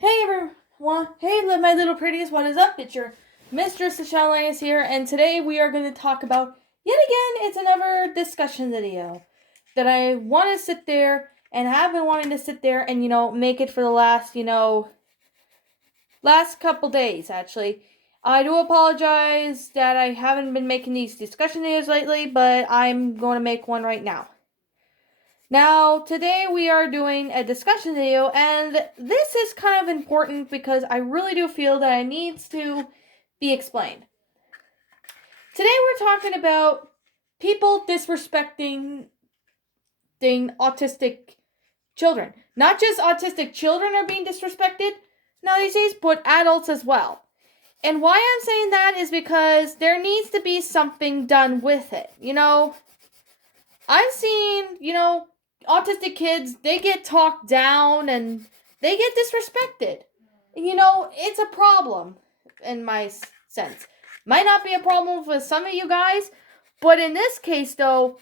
Hey everyone! Hey, my little pretties, what is up? It's your Mistress Shallanius here, and today we are going to talk about, yet again, it's another discussion video that I want to sit there and have been wanting to sit there and, make it for the last couple days, actually. I do apologize that I haven't been making these discussion videos lately, but I'm going to make one right now. Now, today we are doing a discussion video, and this is kind of important because I really do feel that it needs to be explained. Today we're talking about people disrespecting autistic children. Not just autistic children are being disrespected nowadays, but adults as well. And why I'm saying that is because there needs to be something done with it. I've seen, autistic kids, they get talked down and they get disrespected. It's a problem in my sense. Might not be a problem for some of you guys, but in this case, though,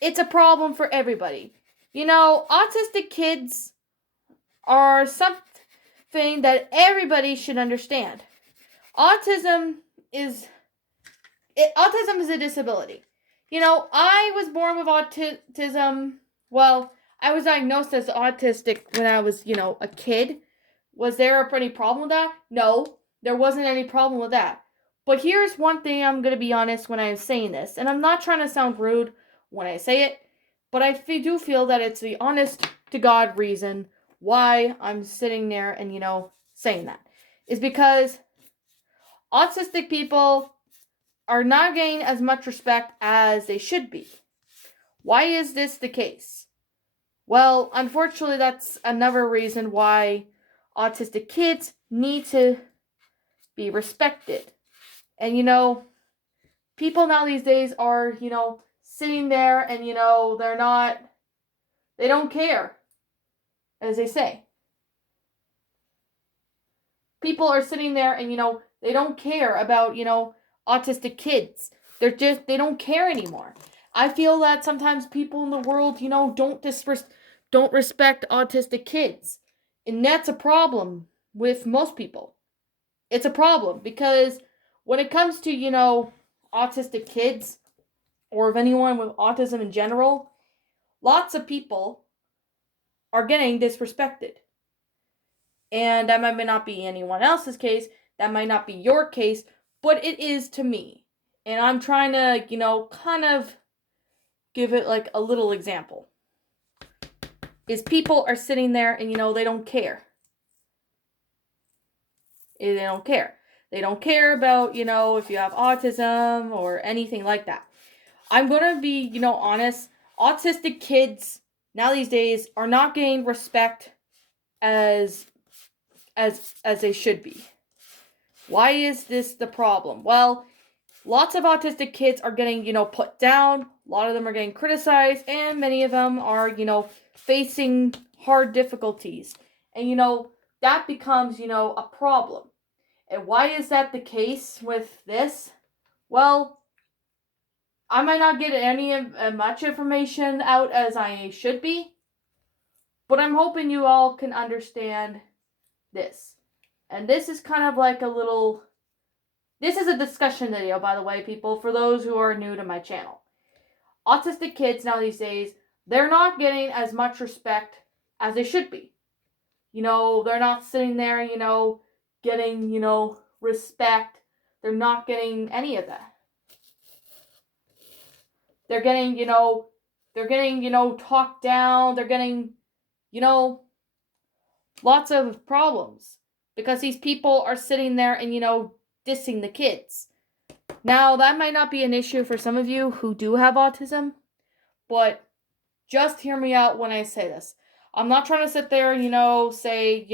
it's a problem for everybody. Autistic kids are something that everybody should understand. Autism is a disability. I was born with autism. Well, I was diagnosed as autistic when I was, a kid. Was there any problem with that? No, there wasn't any problem with that. But here's one thing I'm going to be honest when I'm saying this, and I'm not trying to sound rude when I say it, but I do feel that it's the honest to God reason why I'm sitting there and, saying that. Is because autistic people are not getting as much respect as they should be. Why is this the case? Well, unfortunately, that's another reason why autistic kids need to be respected. And, people now these days are, sitting there and, they don't care, as they say. People are sitting there and, they don't care about, autistic kids. They don't care anymore. I feel that sometimes people in the world, don't respect autistic kids. And that's a problem with most people. It's a problem because when it comes to, autistic kids or of anyone with autism in general, lots of people are getting disrespected. And that might not be anyone else's case, that might not be your case, but it is to me. And I'm trying to, kind of give it like a little example. Is people are sitting there and, they don't care. They don't care. They don't care about, if you have autism or anything like that. I'm going to be, honest. Autistic kids now these days are not getting respect as they should be. Why is this the problem? Well, lots of autistic kids are getting, put down. A lot of them are getting criticized, and many of them are, facing hard difficulties. And, that becomes, a problem. And why is that the case with this? Well, I might not get any much information out as I should be, but I'm hoping you all can understand this. And this is kind of like this is a discussion video, by the way, people, for those who are new to my channel. Autistic kids now these days, they're not getting as much respect as they should be. They're not sitting there, getting, respect. They're not getting any of that. They're getting, talked down. They're getting, lots of problems because these people are sitting there and, dissing the kids. Now, that might not be an issue for some of you who do have autism, but just hear me out when I say this. I'm not trying to sit there and, say,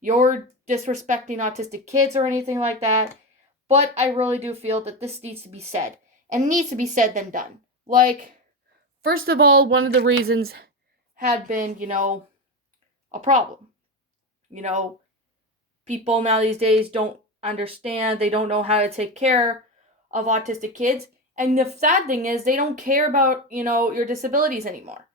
you're disrespecting autistic kids or anything like that, but I really do feel that this needs to be said, and it needs to be said then done. Like, first of all, one of the reasons had been, a problem. People now these days don't understand, they don't know how to take care of autistic kids. And the sad thing is, they don't care about, your disabilities anymore.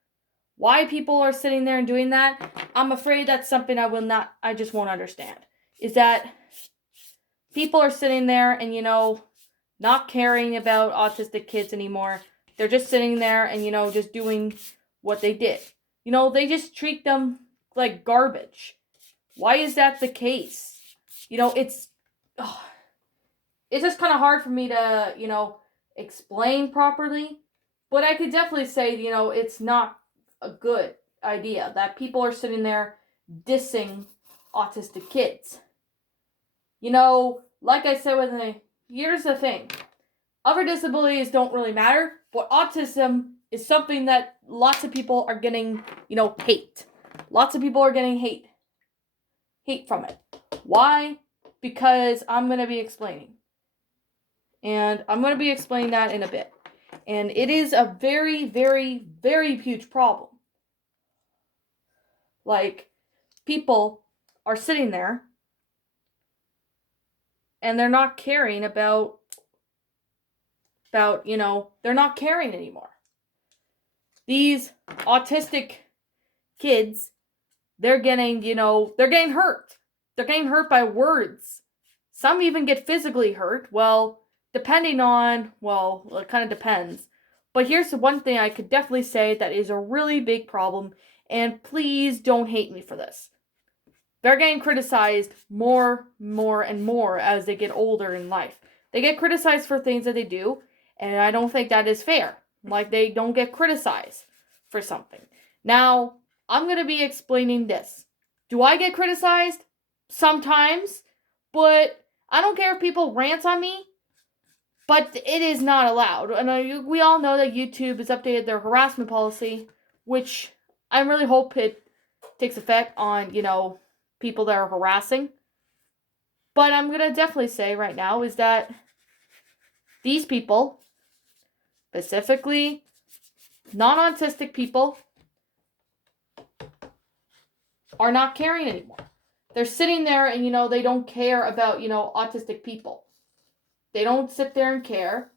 Why people are sitting there and doing that, I'm afraid that's something I just won't understand. Is that people are sitting there and, not caring about autistic kids anymore. They're just sitting there and, just doing what they did. They just treat them like garbage. Why is that the case? It's just kind of hard for me to, explain properly. But I could definitely say, it's not a good idea that people are sitting there dissing autistic kids. Like I said, here's the thing. Other disabilities don't really matter, but autism is something that lots of people are getting, hate. Lots of people are getting hate from it. Why? Because I'm going to be explaining. And I'm going to be explaining that in a bit. And it is a very, very, very huge problem. Like, people are sitting there and they're not caring about, they're not caring anymore. These autistic kids, they're getting hurt. They're getting hurt by words. Some even get physically hurt. Well, it kind of depends. But here's the one thing I could definitely say that is a really big problem, and please don't hate me for this. They're getting criticized more and more as they get older in life. They get criticized for things that they do, and I don't think that is fair. Like, they don't get criticized for something. Now, I'm going to be explaining this. Do I get criticized? Sometimes. But I don't care if people rant on me. But it is not allowed. And we all know that YouTube has updated their harassment policy, which I really hope it takes effect on, people that are harassing. But I'm going to definitely say right now is that these people, specifically non-autistic people, are not caring anymore. They're sitting there and, they don't care about, autistic people. They don't sit there and care.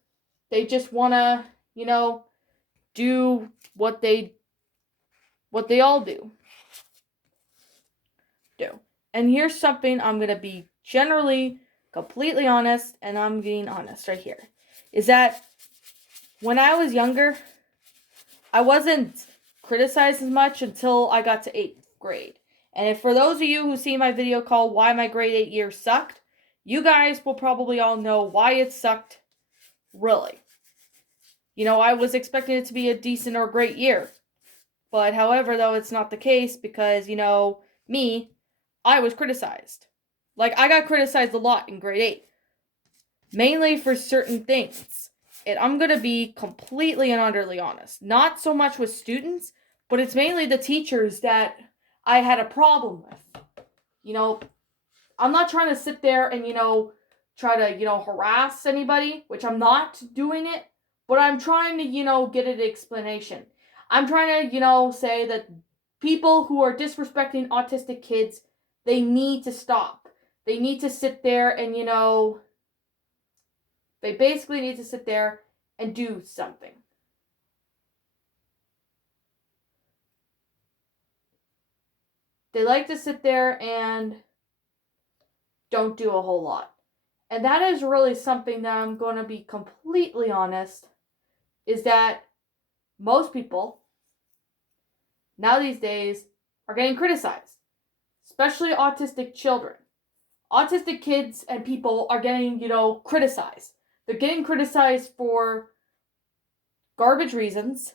They just want to, do what they all do. And here's something I'm going to be generally completely honest, and I'm being honest right here, is that when I was younger, I wasn't criticized as much until I got to 8th grade. And if for those of you who see my video called Why My Grade 8 Year Sucked, you guys will probably all know why it sucked, really. I was expecting it to be a decent or great year. But however, though, it's not the case because, me, I was criticized. Like, I got criticized a lot in grade 8. Mainly for certain things. And I'm going to be completely and utterly honest. Not so much with students, but it's mainly the teachers that I had a problem with. I'm not trying to sit there and, try to, harass anybody, which I'm not doing it, but I'm trying to, get an explanation. I'm trying to, say that people who are disrespecting autistic kids, they need to stop. They need to sit there and, they basically need to sit there and do something. They like to sit there and don't do a whole lot. And that is really something that I'm going to be completely honest, is that most people now these days are getting criticized, especially autistic children. Autistic kids and people are getting, criticized. They're getting criticized for garbage reasons.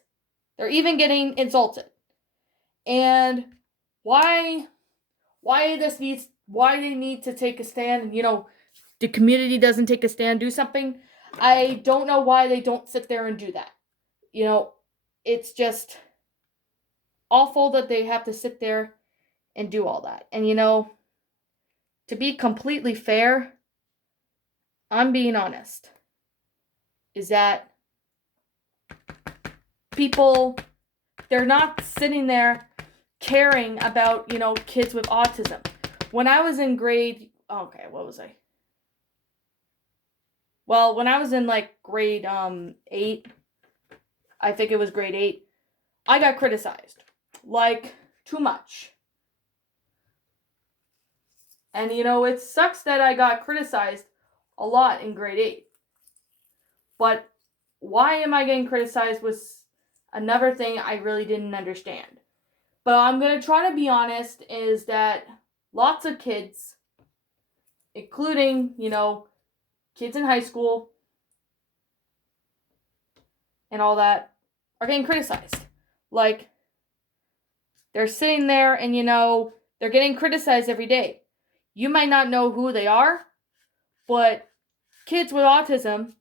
They're even getting insulted. And why they need to take a stand and, the community doesn't take a stand, do something. I don't know why they don't sit there and do that. It's just awful that they have to sit there and do all that. And, to be completely fair, I'm being honest, is that people, they're not sitting there caring about, kids with autism. When I was in what was I? Well, when I was in grade 8, I think it was grade 8, I got criticized like too much. And it sucks that I got criticized a lot in grade 8. But why am I getting criticized was another thing I really didn't understand. But I'm going to try to be honest, is that lots of kids, including, kids in high school and all that, are getting criticized. Like, they're sitting there and, they're getting criticized every day. You might not know who they are, but kids with autism,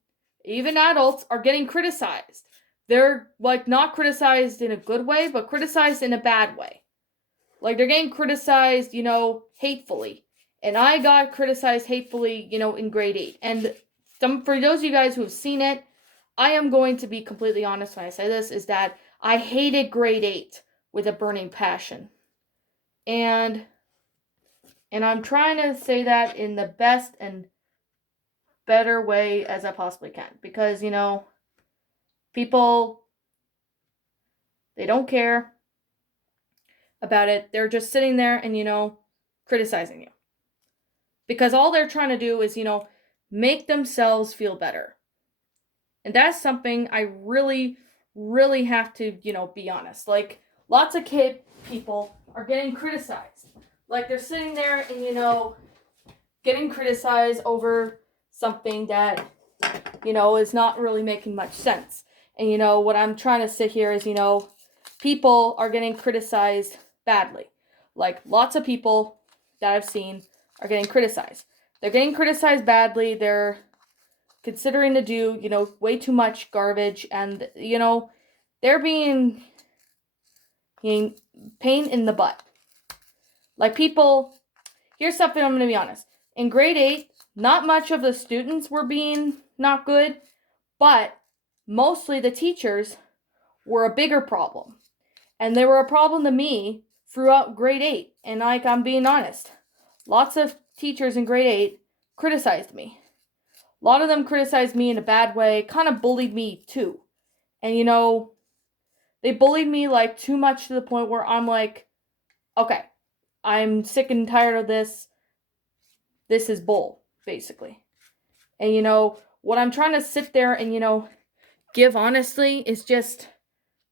even adults, are getting criticized. They're, not criticized in a good way, but criticized in a bad way. Like, they're getting criticized, hatefully. And I got criticized hatefully, in grade 8. And for those of you guys who have seen it, I am going to be completely honest when I say this, is that I hated grade 8 with a burning passion. And I'm trying to say that in the best and better way as I possibly can. Because, people, they don't care about it. They're just sitting there and, criticizing you. Because all they're trying to do is, make themselves feel better. And that's something I really, really have to, be honest. Like, lots of people are getting criticized. Like, they're sitting there and, getting criticized over something that, is not really making much sense. And, what I'm trying to sit here is, people are getting criticized badly. Like, lots of people that I've seen are getting criticized. They're getting criticized badly. They're considering to do, way too much garbage. And, they're being pain in the butt. Like, people, here's something I'm going to be honest. In grade 8, not much of the students were being not good, but mostly the teachers were a bigger problem. And they were a problem to me throughout grade 8. And I'm being honest. Lots of teachers in grade 8 criticized me. A lot of them criticized me in a bad way, kind of bullied me too. And they bullied me too much to the point where I'm like, okay, I'm sick and tired of this. This is bull, basically. And what I'm trying to sit there and give honestly is just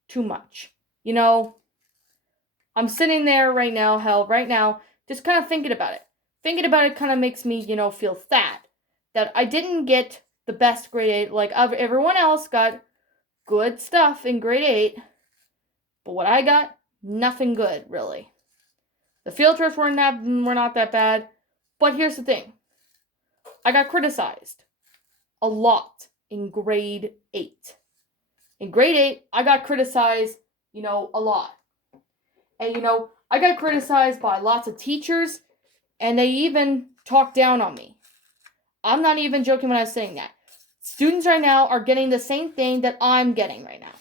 too much. I'm sitting there right now, just kind of thinking about it. Thinking about it kind of makes me, feel sad that I didn't get the best grade 8. Like, everyone else got good stuff in grade 8, but what I got, nothing good, really. The field trips were not that bad, but here's the thing. I got criticized a lot in grade 8. In grade 8, I got criticized, a lot. And, I got criticized by lots of teachers, and they even talked down on me. I'm not even joking when I'm saying that. Students right now are getting the same thing that I'm getting right now.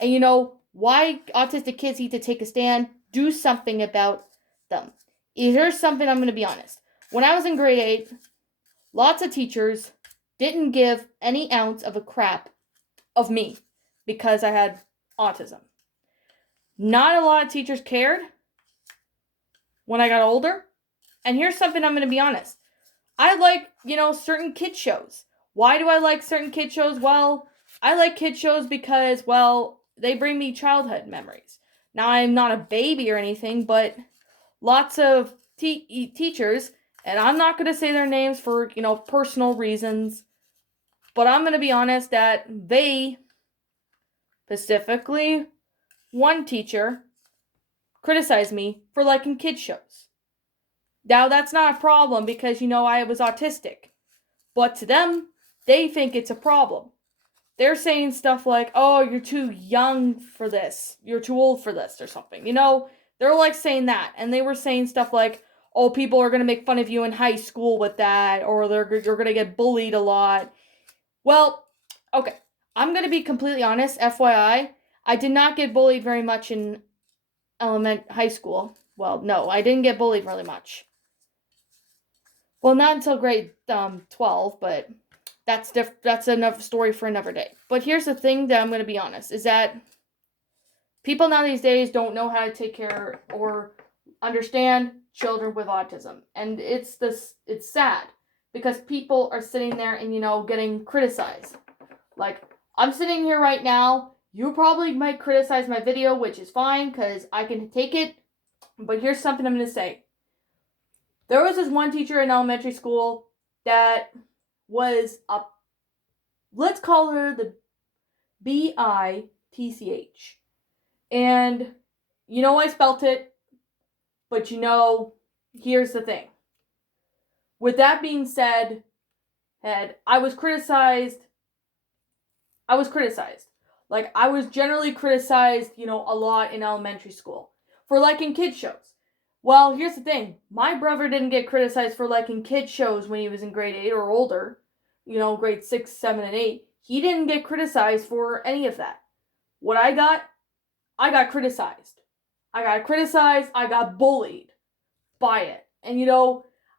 And why autistic kids need to take a stand? Do something about them. Here's something I'm going to be honest. When I was in grade 8, lots of teachers didn't give any ounce of a crap of me because I had autism. Not a lot of teachers cared when I got older. And here's something I'm going to be honest. I like, certain kid shows. Why do I like certain kid shows? Well, I like kid shows because, they bring me childhood memories. Now, I'm not a baby or anything, but lots of teachers, and I'm not going to say their names for, personal reasons, but I'm going to be honest that they, specifically one teacher, criticized me for liking kid shows. Now, that's not a problem because, I was autistic. But to them, they think it's a problem. They're saying stuff like, oh, you're too young for this. You're too old for this or something. They're saying that. And they were saying stuff like, oh, people are going to make fun of you in high school with that. Or you're going to get bullied a lot. Well, okay. I'm going to be completely honest. FYI, I did not get bullied very much in high school. Well, no, I didn't get bullied really much. Well, not until grade 12, but that's another story for another day. But here's the thing that I'm going to be honest, is that People now these days don't know how to take care or understand children with autism. And it's sad because people are sitting there and, getting criticized. Like, I'm sitting here right now. You probably might criticize my video, which is fine because I can take it. But here's something I'm going to say. There was this one teacher in elementary school that was let's call her the BITCH. And I spelt it, but here's the thing. With that being said, I was criticized. Like, I was generally criticized, a lot in elementary school for liking kids shows. Well, here's the thing. My brother didn't get criticized for liking kids shows when he was in grade 8 or older, grade 6, 7, and 8. He didn't get criticized for any of that. What I got criticized. I got bullied by it. And,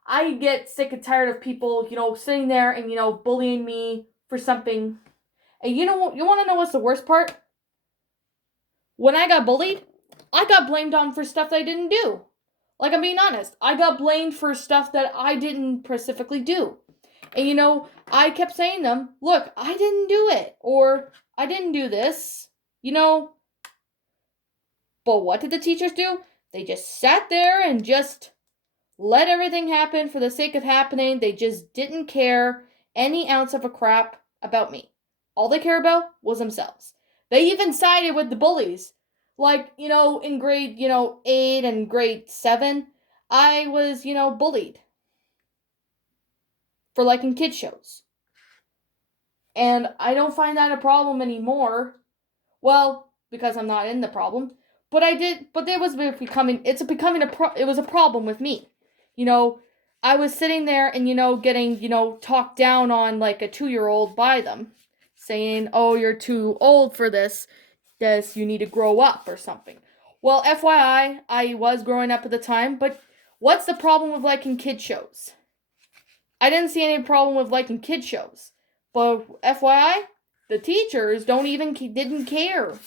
I get sick and tired of people, sitting there and, bullying me for something. And you want to know what's the worst part? When I got bullied, I got blamed on for stuff that I didn't do. Like, I'm being honest. I got blamed for stuff that I didn't specifically do. And, I kept saying to them, look, I didn't do it. Or, I didn't do this. But what did the teachers do? They just sat there and just let everything happen for the sake of happening. They just didn't care any ounce of a crap about me. All they care about was themselves. They even sided with the bullies. Like, in grade, 8 and grade 7, I was, bullied for liking kid shows. And I don't find that a problem anymore. Well, because I'm not in the problem. But it was becoming a problem with me. I was sitting there and, getting, talked down on like a 2-year-old by them, saying, oh, you're too old for this, you need to grow up or something. Well, FYI, I was growing up at the time, but what's the problem with liking kid shows? I didn't see any problem with liking kid shows. But FYI, the teachers didn't care.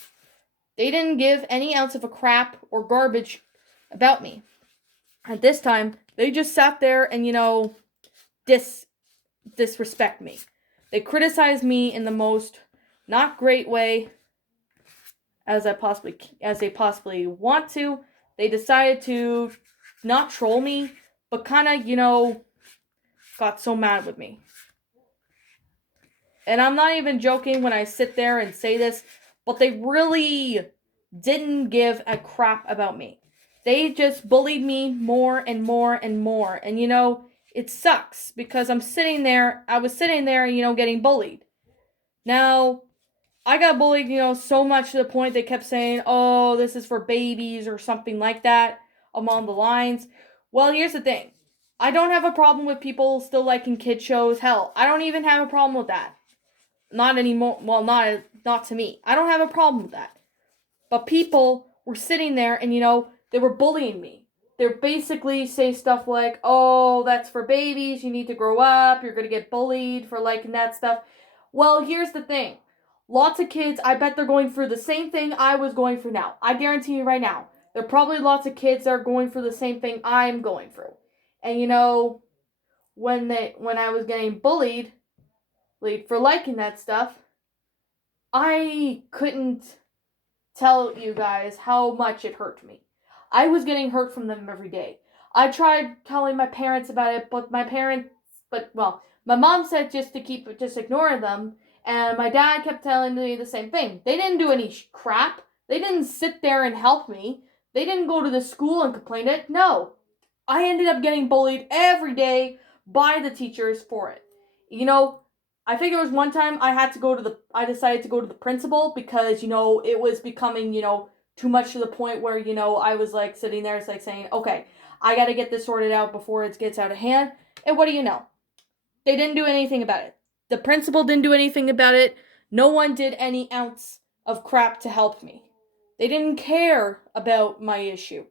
They didn't give any ounce of a crap or garbage about me. At this time, they just sat there and, disrespect me. They criticized me in the most not great way as they possibly want to. They decided to not troll me, but kind of, got so mad with me. And I'm not even joking when I sit there and say this, but they really didn't give a crap about me. They just bullied me more and more and more. And, it sucks because I was sitting there, getting bullied. Now, I got bullied, so much to the point they kept saying, oh, this is for babies or something like that along the lines. Well, here's the thing. I don't have a problem with people still liking kid shows. Hell, I don't even have a problem with that. Not anymore. Well, not to me. I don't have a problem with that. But people were sitting there and, they were bullying me. They basically say stuff like, oh, that's for babies. You need to grow up. You're going to get bullied for liking that stuff. Well, here's the thing. Lots of kids, I bet they're going through the same thing I was going through now. I guarantee you right now. There are probably lots of kids that are going through the same thing I'm going through. And, when I was getting bullied for liking that stuff, I couldn't tell you guys how much it hurt me. I was getting hurt from them every day. I tried telling my parents about it, but my mom said just ignore them, and my dad kept telling me the same thing. They didn't do any crap. They didn't sit there and help me. They didn't go to the school and complain it. No. I ended up getting bullied every day by the teachers for it. I think it was one time I decided to go to the principal because, it was becoming, too much to the point where, I was like sitting there, it's like saying, okay, I got to get this sorted out before it gets out of hand. And what do you know? They didn't do anything about it. The principal didn't do anything about it. No one did any ounce of crap to help me. They didn't care about my issue.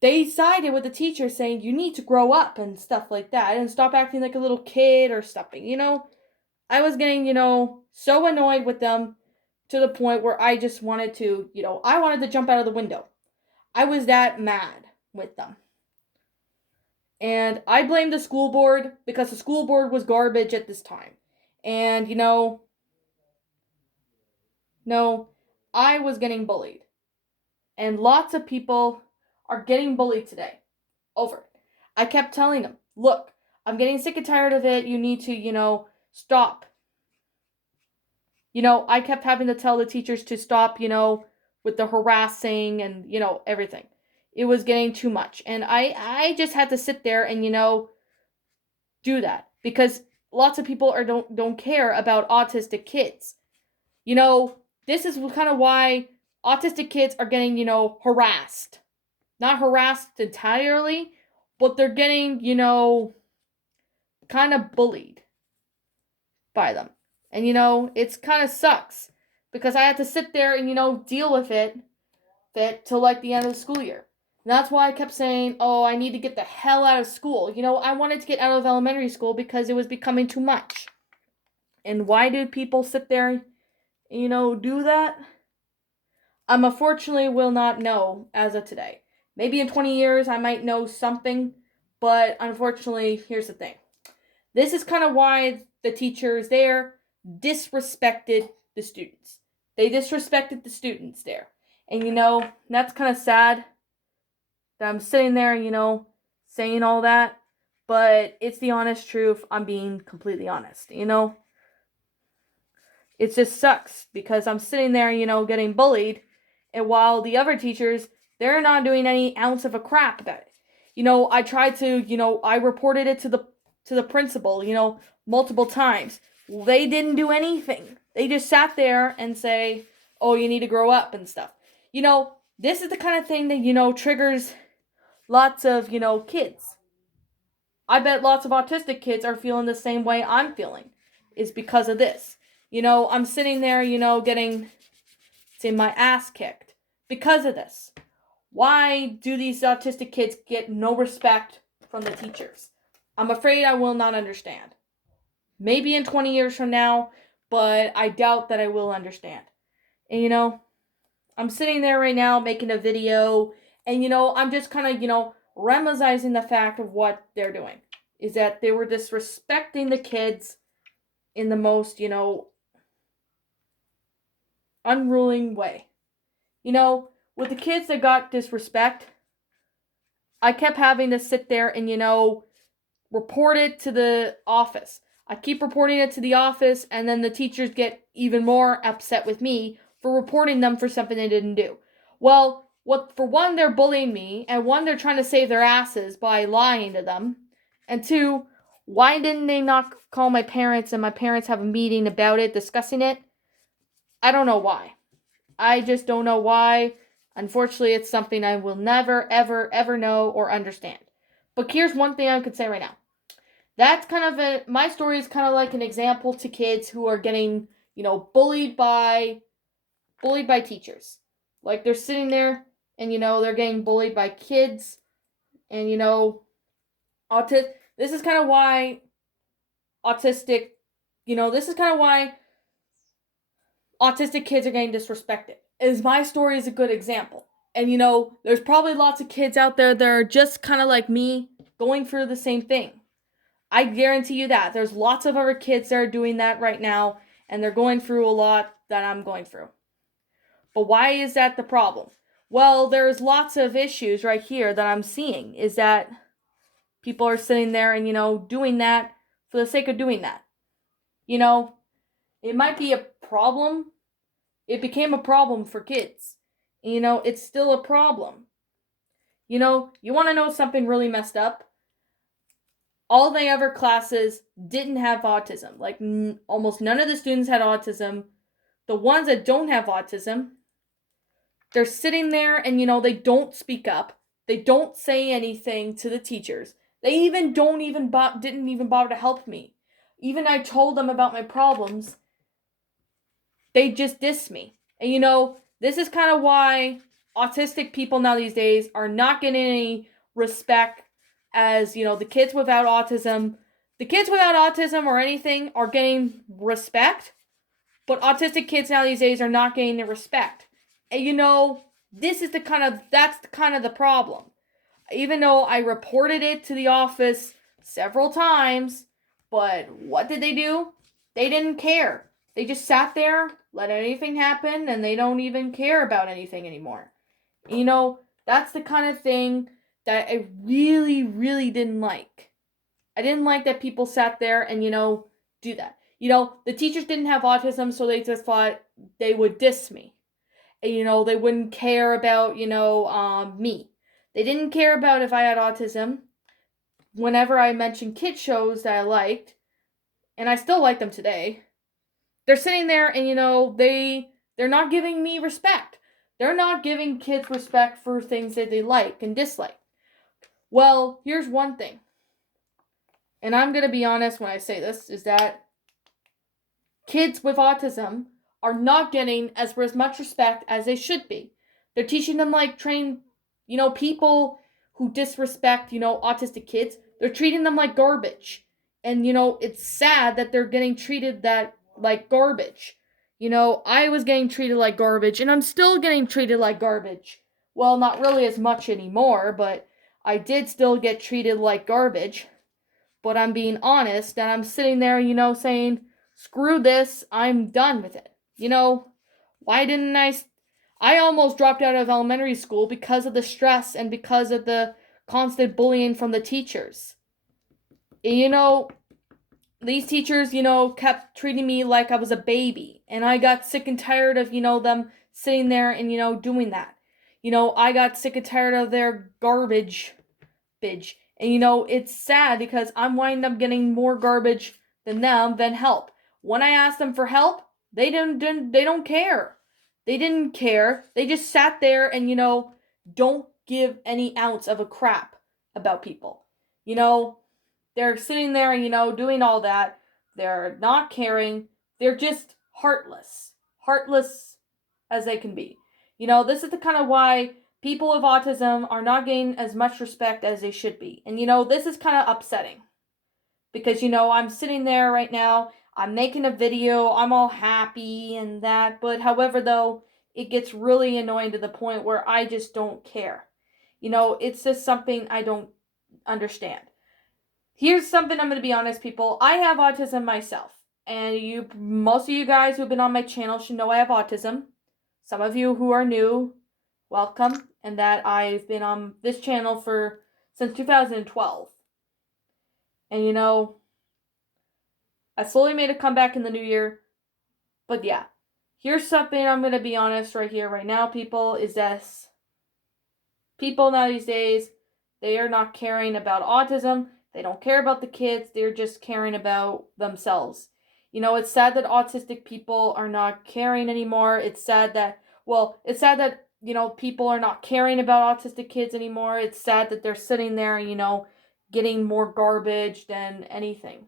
They sided with the teacher saying, you need to grow up and stuff like that and stop acting like a little kid or something, I was getting, so annoyed with them to the point where I just wanted to, I wanted to jump out of the window. I was that mad with them. And I blamed the school board because the school board was garbage at this time. And, no, I was getting bullied. And lots of people are getting bullied today over it. I kept telling them, look, I'm getting sick and tired of it. You need to, stop. I kept having to tell the teachers to stop, with the harassing and, everything. It was getting too much. And I just had to sit there and, do that because lots of people don't care about autistic kids. This is kind of why autistic kids are getting, harassed. Not harassed entirely, but they're getting, kind of bullied by them. And, it's kind of sucks because I had to sit there and, deal with it till like the end of the school year. And that's why I kept saying, oh, I need to get the hell out of school. I wanted to get out of elementary school because it was becoming too much. And why do people sit there, do that? Unfortunately will not know as of today. Maybe in 20 years I might know something, but unfortunately, here's the thing. This is kind of why the teachers there disrespected the students. They disrespected the students there. And that's kind of sad that I'm sitting there, saying all that, but it's the honest truth. I'm being completely honest, It just sucks because I'm sitting there, getting bullied, and while the other teachers, they're not doing any ounce of a crap about it. I tried to, I reported it to the principal, multiple times. They didn't do anything. They just sat there and say, "Oh, you need to grow up" and stuff. This is the kind of thing that, triggers lots of, kids. I bet lots of autistic kids are feeling the same way I'm feeling. Is because of this. I'm sitting there, getting my ass kicked because of this. Why do these autistic kids get no respect from the teachers? I'm afraid I will not understand. Maybe in 20 years from now, but I doubt that I will understand. And, I'm sitting there right now making a video, and, I'm just kind of, reminiscing the fact of what they're doing. Is that they were disrespecting the kids in the most, unruling way. With the kids that got disrespect, I kept having to sit there and, report it to the office. I keep reporting it to the office, and then the teachers get even more upset with me for reporting them for something they didn't do. Well, for one, they're bullying me, and one, they're trying to save their asses by lying to them. And two, why didn't they not call my parents and my parents have a meeting about it, discussing it? I don't know why. I just don't know why. Unfortunately, it's something I will never, ever, ever know or understand. But here's one thing I could say right now. That's kind of my story is kind of like an example to kids who are getting, bullied by teachers. Like they're sitting there and, they're getting bullied by kids and, this is kind of why autistic, this is kind of why autistic kids are getting disrespected. My story is a good example. And, there's probably lots of kids out there that are just kind of like me going through the same thing. I guarantee you that. There's lots of other kids that are doing that right now, and they're going through a lot that I'm going through. But why is that the problem? Well, there's lots of issues right here that I'm seeing, is that people are sitting there and, doing that for the sake of doing that. It might be a problem. It became a problem for kids. It's still a problem. You want to know something really messed up? All the other classes didn't have autism. Like, almost none of the students had autism. The ones that don't have autism, they're sitting there and, they don't speak up. They don't say anything to the teachers. They didn't even bother to help me. Even I told them about my problems, they just diss me. And, this is kind of why autistic people now these days are not getting any respect as, the kids without autism or anything are getting respect. But autistic kids now these days are not getting the respect. And that's kind of the problem. Even though I reported it to the office several times, but what did they do? They didn't care. They just sat there, let anything happen, and they don't even care about anything anymore. That's the kind of thing that I really, really didn't like. I didn't like that people sat there and, do that. The teachers didn't have autism, so they just thought they would diss me. And, they wouldn't care about, me. They didn't care about if I had autism. Whenever I mentioned kid shows that I liked, and I still like them today, they're sitting there and, they're not giving me respect. They're not giving kids respect for things that they like and dislike. Well, here's one thing. And I'm going to be honest when I say this, is that kids with autism are not getting as much respect as they should be. They're teaching them like train, people who disrespect, autistic kids. They're treating them like garbage. And, it's sad that they're getting treated like garbage. I was getting treated like garbage, and I'm still getting treated like garbage. Well, not really as much anymore, but I did still get treated like garbage. But I'm being honest, and I'm sitting there, saying, screw this, I'm done with it. Why didn't I almost dropped out of elementary school because of the stress and because of the constant bullying from the teachers. And, these teachers, kept treating me like I was a baby. And I got sick and tired of, them sitting there and, doing that. I got sick and tired of their garbage. And, it's sad because I'm winding up getting more garbage than help. When I asked them for help, they don't care. They didn't care. They just sat there and, don't give any ounce of a crap about people. They're sitting there, doing all that. They're not caring. They're just heartless. Heartless as they can be. This is the kind of why people with autism are not getting as much respect as they should be. And, this is kind of upsetting. Because, I'm sitting there right now. I'm making a video. I'm all happy and that. But, however, though, it gets really annoying to the point where I just don't care. It's just something I don't understand. Here's something I'm going to be honest, people. I have autism myself. And most of you guys who've been on my channel should know I have autism. Some of you who are new, welcome. And that I've been on this channel since 2012. And I slowly made a comeback in the new year. But yeah, here's something I'm going to be honest right here, right now, people, is this. People now these days, they are not caring about autism. They don't care about the kids. They're just caring about themselves. It's sad that autistic people are not caring anymore. It's sad that, people are not caring about autistic kids anymore. It's sad that they're sitting there, getting more garbage than anything.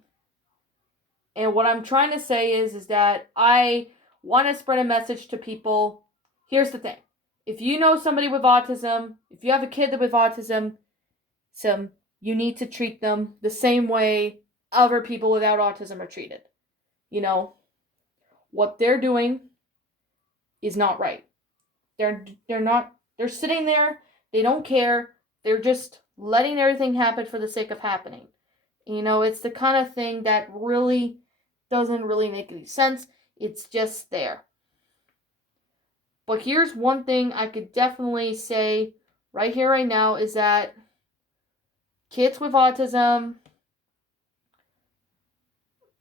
And what I'm trying to say is that I want to spread a message to people. Here's the thing. If you know somebody with autism, if you have a kid with autism, you need to treat them the same way other people without autism are treated. What they're doing is not right. They're sitting there, they don't care, they're just letting everything happen for the sake of happening. It's the kind of thing that really doesn't really make any sense. It's just there. But here's one thing I could definitely say right here, right now, is that kids with autism,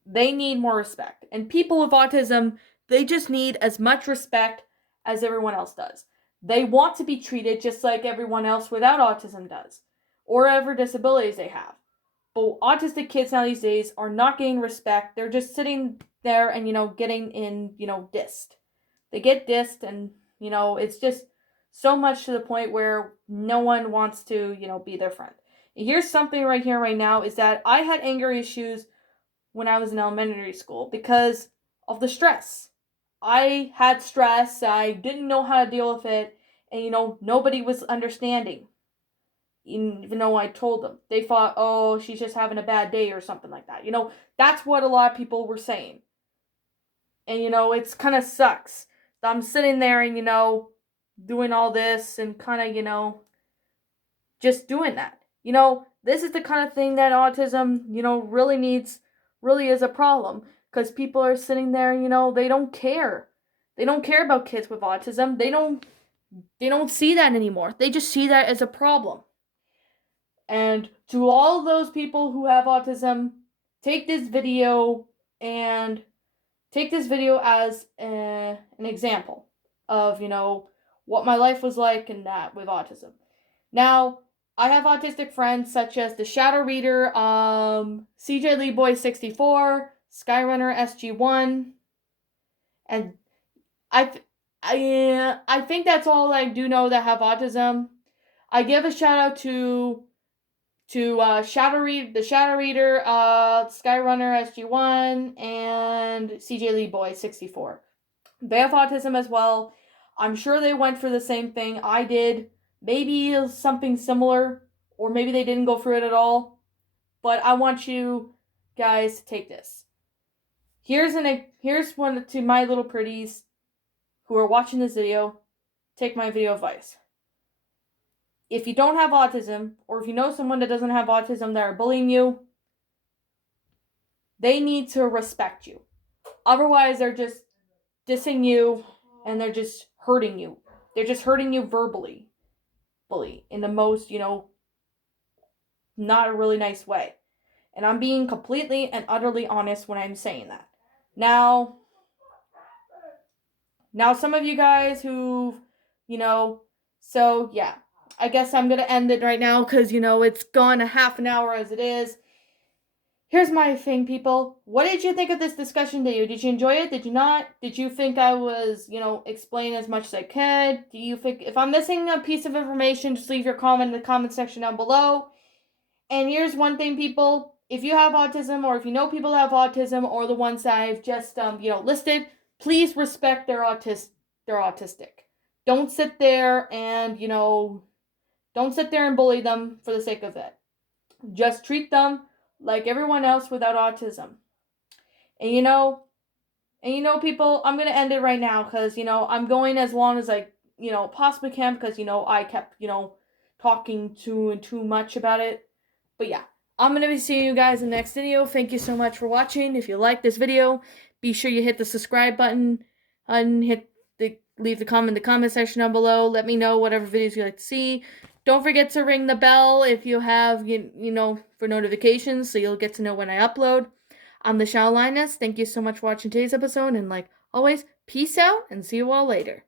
they need more respect. And people with autism, they just need as much respect as everyone else does. They want to be treated just like everyone else without autism does, or whatever disabilities they have. But autistic kids now these days are not getting respect. They're just sitting there and, getting dissed. They get dissed and, it's just so much to the point where no one wants to, be their friend. And here's something right here, right now, is that I had anger issues when I was in elementary school because of the stress. I had stress. I didn't know how to deal with it. And, nobody was understanding. Even though I told them. They thought, oh, she's just having a bad day or something like that. That's what a lot of people were saying. And, it's kind of sucks. I'm sitting there and, doing all this and kind of, just doing that. This is the kind of thing that autism, really is a problem. Because people are sitting there, they don't care. They don't care about kids with autism. They don't see that anymore. They just see that as a problem. And to all those people who have autism, take this video and take this video as an example of, what my life was like and that with autism. Now, I have autistic friends such as the Shadow Reader, CJ Lee Boy 64, Skyrunner SG1, and I think that's all I do know that have autism. I give a shout out to the Shadow Reader, Skyrunner SG1, and CJ Lee Boy 64. They have autism as well. I'm sure they went for the same thing I did. Maybe something similar, or maybe they didn't go through it at all. But I want you guys to take this. Here's one to my little pretties who are watching this video. Take my video advice. If you don't have autism, or if you know someone that doesn't have autism that are bullying you, they need to respect you. Otherwise, they're just dissing you and they're just hurting you. They're just hurting you verbally. Bully in the most, not a really nice way. And I'm being completely and utterly honest when I'm saying that. Now some of you guys who, so yeah, I guess I'm going to end it right now because, it's gone a half an hour as it is. Here's my thing, people. What did you think of this discussion video? Did you enjoy it? Did you not? Did you think I was, explain as much as I could? Do you think, if I'm missing a piece of information, just leave your comment in the comment section down below. And here's one thing, people. If you have autism, or if you know people that have autism, or the ones that I've just, listed, please respect they're autistic. Don't sit there and, bully them for the sake of it. Just treat them like everyone else without autism. And people, I'm going to end it right now because, I'm going as long as I, possibly can because, I kept, talking too much about it. But yeah, I'm going to be seeing you guys in the next video. Thank you so much for watching. If you like this video, be sure you hit the subscribe button and leave the comment in the comment section down below. Let me know whatever videos you like to see. Don't forget to ring the bell if you have, for notifications so you'll get to know when I upload. I'm the Shadow Linus. Thank you so much for watching today's episode. And like always, peace out and see you all later.